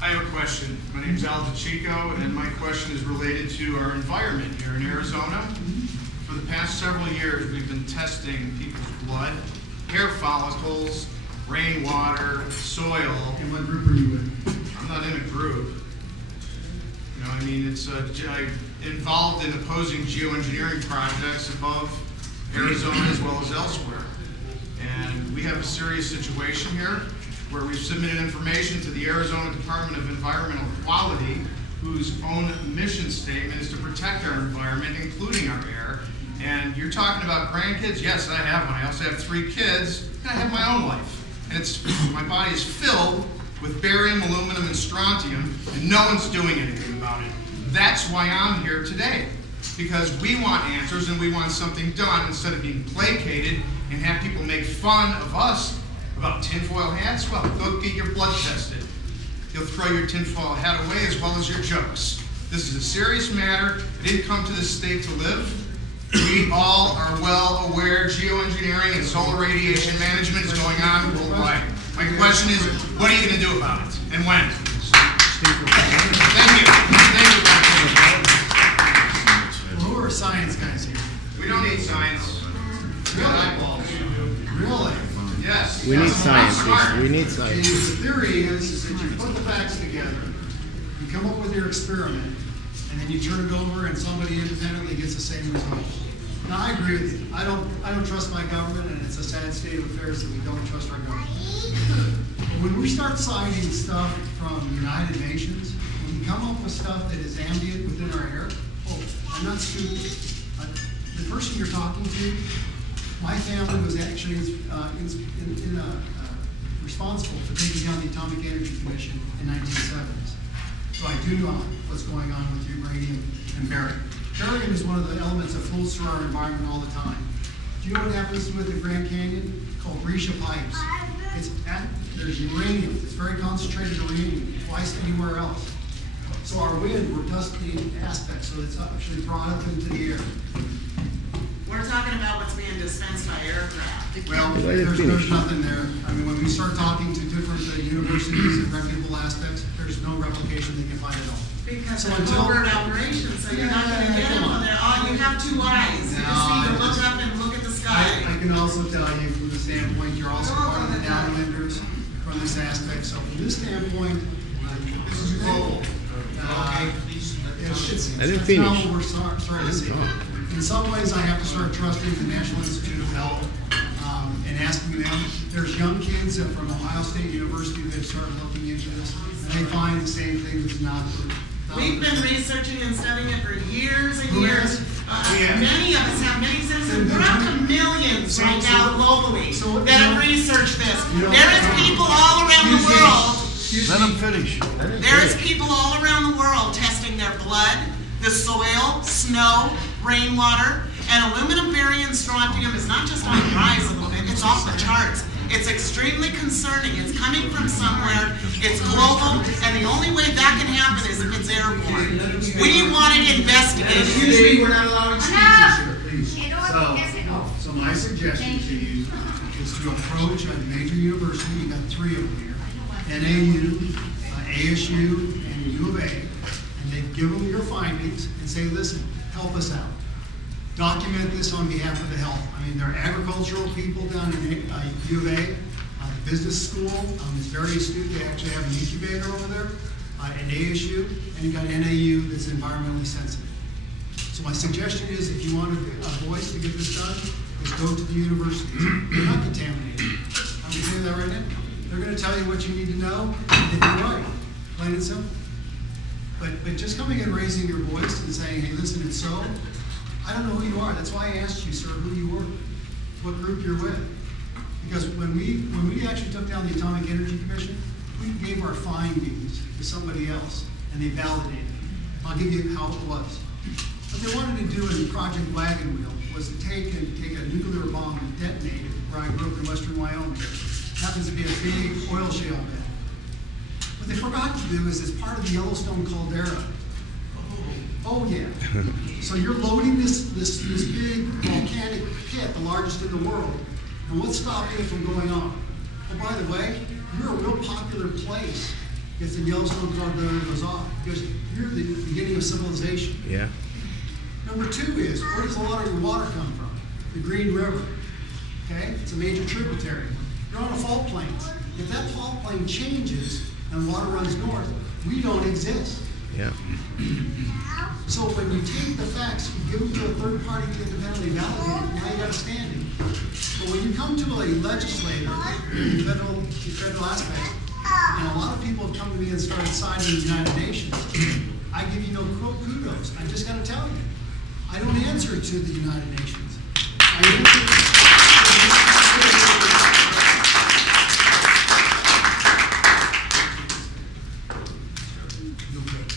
I have a question. My name is Al DeChico, and my question is related to our environment here in Arizona. For the past several years, we've been testing people's blood, hair follicles, rainwater, soil. And what group are you with? I'm not in a group. You know, I mean, it's involved in opposing geoengineering projects above Arizona as well as elsewhere. And we have a serious situation here where we've submitted information to the Arizona Department of Environmental Quality, whose own mission statement is to protect our environment, including our air. And you're talking about grandkids? Yes, I have one. I also have 3 kids, and I have my own life. And my body is filled with barium, aluminum, and strontium, and no one's doing anything about it. That's why I'm here today, because we want answers and we want something done instead of being placated and have people make fun of us about tinfoil hats. Well, go get your blood tested. You'll throw your tinfoil hat away as well as your jokes. This is a serious matter. I didn't come to this state to live. We all are well aware geoengineering and solar radiation management is going on worldwide. My question is, what are you going to do about it, and when? Thank you. Thank you. Well, who are science guys here? We don't need science. We got eyeballs. Really? Yes. We need scientists. We need scientists. The theory is that you put the facts together, you come up with your experiment, and then you turn it over and somebody independently gets the same result. Now, I agree with you. I don't trust my government, and it's a sad state of affairs that we don't trust our government. But when we start citing stuff from the United Nations, when we come up with stuff that is ambient within our air, oh, I'm not stupid. The person you're talking to, my family was actually responsible for taking down the Atomic Energy Commission in the 1970s. So I do know what's going on with uranium and barium. Barium is one of the elements that flows through our environment all the time. Do you know what happens with the Grand Canyon? It's called Brescia pipes. There's uranium. It's very concentrated uranium, twice anywhere else. So our wind, we're dusty aspects, so it's actually brought up into the air. We're talking about what's being dispensed by aircraft. Well, there's nothing there. I mean, when we start talking to different universities and reputable aspects, there's no replication they can find at all. Because it's a covert operation, so you're not going to get them on there. Oh, you have 2 eyes. You just need to look up and look at the sky. I can also tell you from the standpoint, you're also part of the downwinders from this aspect. So from this standpoint, this is global. I didn't finish. Not what we're starting to see. In some ways, I have to start trusting the National Institute of Health and asking them. There's young kids from Ohio State University that started looking into this, and they find the same thing that's not true. We've been researching and studying it for years and years. Many of us have many citizens. We're up to millions right now globally that have researched this. There is people all around the world. Let them finish. There is people all around the world testing their blood, the soil, snow, rainwater, and aluminum, barium, strontium is not just on the rise a little bit, it's off the charts. It's extremely concerning. It's coming from somewhere, it's global, and the only way that can happen is if it's airborne. We want it investigated. Excuse me, we're not allowing speeches here, please. So my suggestion to you is to approach a major university, you've got 3 of them here, NAU, ASU, and U of A, and then give them your findings and say, listen, help us out. Document this on behalf of the health. I mean, there are agricultural people down in U of A, the business school is very astute. They actually have an incubator over there, at ASU, and you've got NAU that's environmentally sensitive. So my suggestion is, if you want a voice to get this done, is go to the universities. They're not contaminated. I'm going to tell you that right now. They're going to tell you what you need to know, and you're right. Plain and simple. But just coming and raising your voice and saying, hey, listen, it's so, I don't know who you are. That's why I asked you, sir, who you were, what group you're with. Because when we actually took down the Atomic Energy Commission, we gave our findings to somebody else, and they validated it. I'll give you how it was. What they wanted to do in Project Wagon Wheel was to take a nuclear bomb and detonate it where I grew up in western Wyoming. It happens to be a big oil shale bed. What they forgot to do is, as part of the Yellowstone caldera, oh yeah. So you're loading this big volcanic pit, the largest in the world, and what's stopping it from going on? Oh, by the way, you're a real popular place if the Yellowstone tornado goes off. Because you're the beginning of civilization. Yeah. Number two is, where does a lot of your water come from? The Green River. Okay? It's a major tributary. You're on a fault plane. If that fault plane changes and water runs north, we don't exist. Yeah. So when you take the facts, you give them to a third party to independently validate it, now you got a standing. But when you come to a legislator, federal aspect, and a lot of people have come to me and started signing the United Nations, I give you no kudos. I just got to tell you, I don't answer to the United Nations. I answer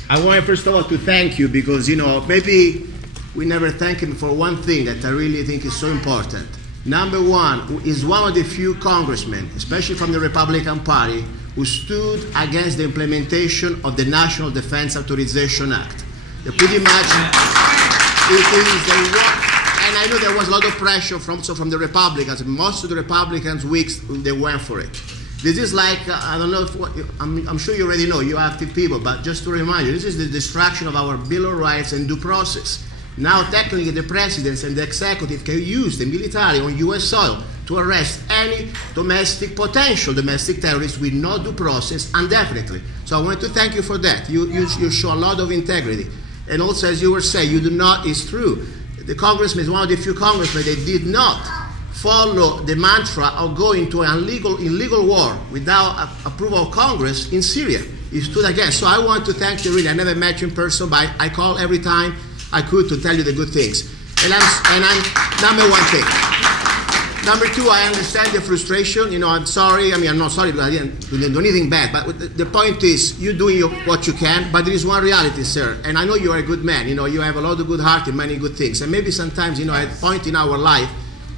I want first of all to thank you because, maybe we never thank him for one thing that I really think is so important. Number one, is one of the few congressmen, especially from the Republican Party, who stood against the implementation of the National Defense Authorization Act. Pretty much, it is the one, and I know there was a lot of pressure from the Republicans. Most of the Republicans, they went for it. This is like, I don't know, I'm sure you already know, you're active people, but just to remind you, this is the destruction of our Bill of Rights and due process. Now, technically, the presidents and the executive can use the military on U.S. soil to arrest any potential domestic terrorist with no due process indefinitely. So I want to thank you for that. You show a lot of integrity. And also, as you were saying, it's true. The congressman is one of the few congressmen that did not follow the mantra of going to an illegal war without approval of Congress in Syria. He stood against. So I want to thank you really. I never met you in person, but I call every time I could to tell you the good things. And I'm number one thing. Number two, I understand the frustration. I'm sorry. I'm not sorry because I didn't do anything bad. But the point is, you're doing what you can. But there is one reality, sir. And I know you are a good man. You have a lot of good heart and many good things. And maybe sometimes, at a point in our life,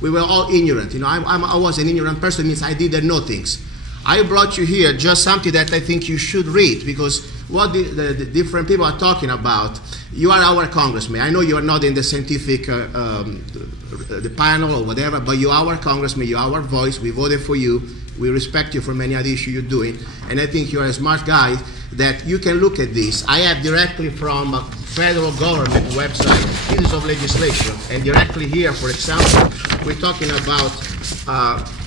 we were all ignorant. I was an ignorant person. It means I didn't know things. I brought you here just something that I think you should read, because what the different people are talking about, you are our congressman. I know you are not in the scientific the panel or whatever, but you are our congressman, you are our voice, we voted for you, we respect you for many other issues you're doing, and I think you're a smart guy that you can look at this. I have directly from federal government website pieces of legislation, and directly here, for example, we're talking about,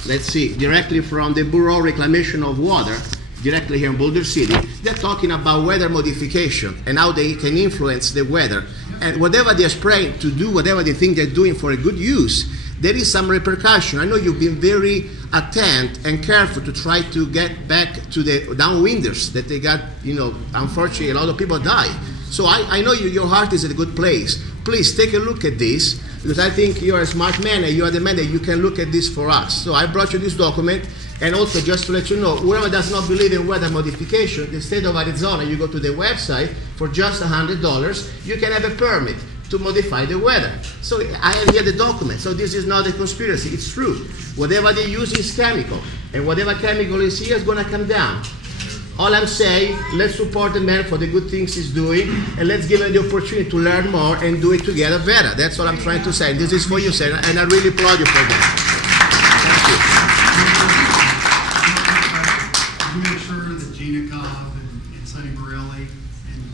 let's see, directly from the Bureau of Reclamation of Water, directly here in Boulder City, they're talking about weather modification and how they can influence the weather. And whatever they're spraying to do, whatever they think they're doing for a good use, there is some repercussion. I know you've been very attentive and careful to try to get back to the downwinders that they got, unfortunately a lot of people die. So I know your heart is in a good place. Please take a look at this, because I think you're a smart man and you are the man that you can look at this for us. So I brought you this document, and also just to let you know, whoever does not believe in weather modification, the state of Arizona, you go to the website, for just $100, you can have a permit to modify the weather. So I have here the document. So this is not a conspiracy, it's true. Whatever they use is chemical, and whatever chemical is here is going to come down. All I'm saying, let's support the man for the good things he's doing, and let's give him the opportunity to learn more and do it together better. That's all I'm trying to say. This is for you, sir, and I really applaud you for that. Thank you. Can you make sure that Gina Cobb and Sonny Borelli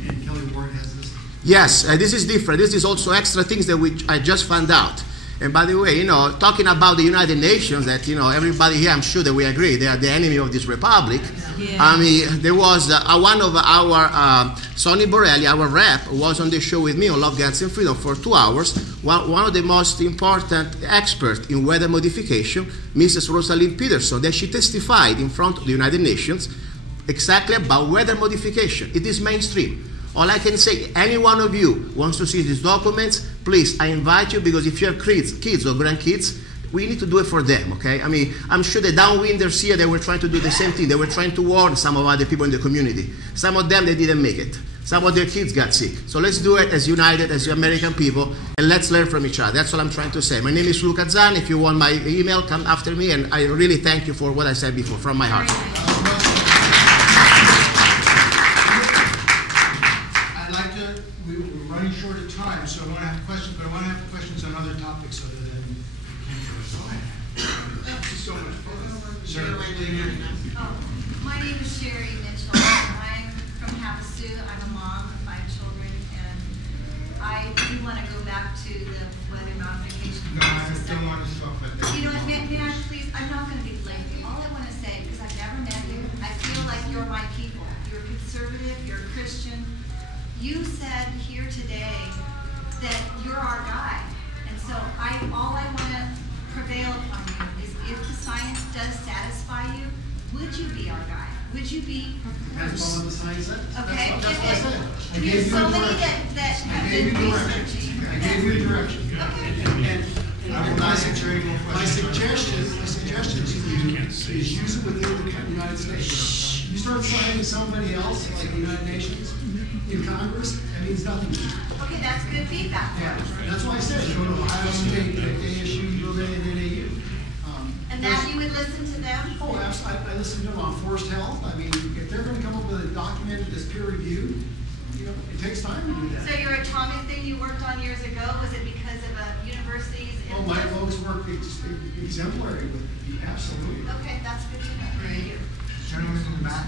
and Kelly Ward has this? Yes, this is different. This is also extra things that I just found out. And by the way, talking about the United Nations, that, everybody here, I'm sure that we agree, they are the enemy of this republic. Yeah. I mean, there was one of our, Sonny Borelli, our rep, was on the show with me on Love, Guns, and Freedom for 2 hours. One of the most important experts in weather modification, Mrs. Rosalind Peterson, that she testified in front of the United Nations exactly about weather modification. It is mainstream. All I can say, any one of you wants to see these documents, please, I invite you, because if you have kids or grandkids, we need to do it for them, okay? I mean, I'm sure the downwinders here, they were trying to do the same thing. They were trying to warn some of other people in the community. Some of them, they didn't make it. Some of their kids got sick. So let's do it as united, as American people, and let's learn from each other. That's what I'm trying to say. My name is Luca Zanna. If you want my email, come after me, and I really thank you for what I said before, from my heart. We're running short of time, so I want to have questions, but I want to have questions on other topics other than chemtrails. Go ahead. Thank you so much. Sir. My name is Sherry Mitchell. I from Havasu. I'm a mom of 5 children, and I do want to go back to the weather modification. No, I don't want to stop at that. You know what, may I please, I'm not going to be lengthy. All I want to say, because I've never met you, I feel like you're my people. You're conservative, you're a Christian. You said here today that you're our guy. And so all I want to prevail upon you is if the science does satisfy you, would you be our guy? Would you be? Depends on what the science says. Okay. That's what I said. I There's gave you so a many direction. that I have gave been you direction. researching. I gave you a direction. Okay. And my suggestion to you is use it within the United States. You start signing somebody else, like the United Nations, in Congress, that means nothing to you. Okay, that's good feedback. Yeah, that's why I said, go to Ohio State, ASU, U of A, and NAU. And that you would listen to them? Oh, absolutely. I listen to them on forest health. I mean, if they're gonna come up with a document that's peer reviewed, you know, it takes time to do that. So your atomic thing you worked on years ago, was it because of a university's Oh, input? my folks work exemplary with it, absolutely. Okay, that's good to know. Thank you. Gentlemen in the back.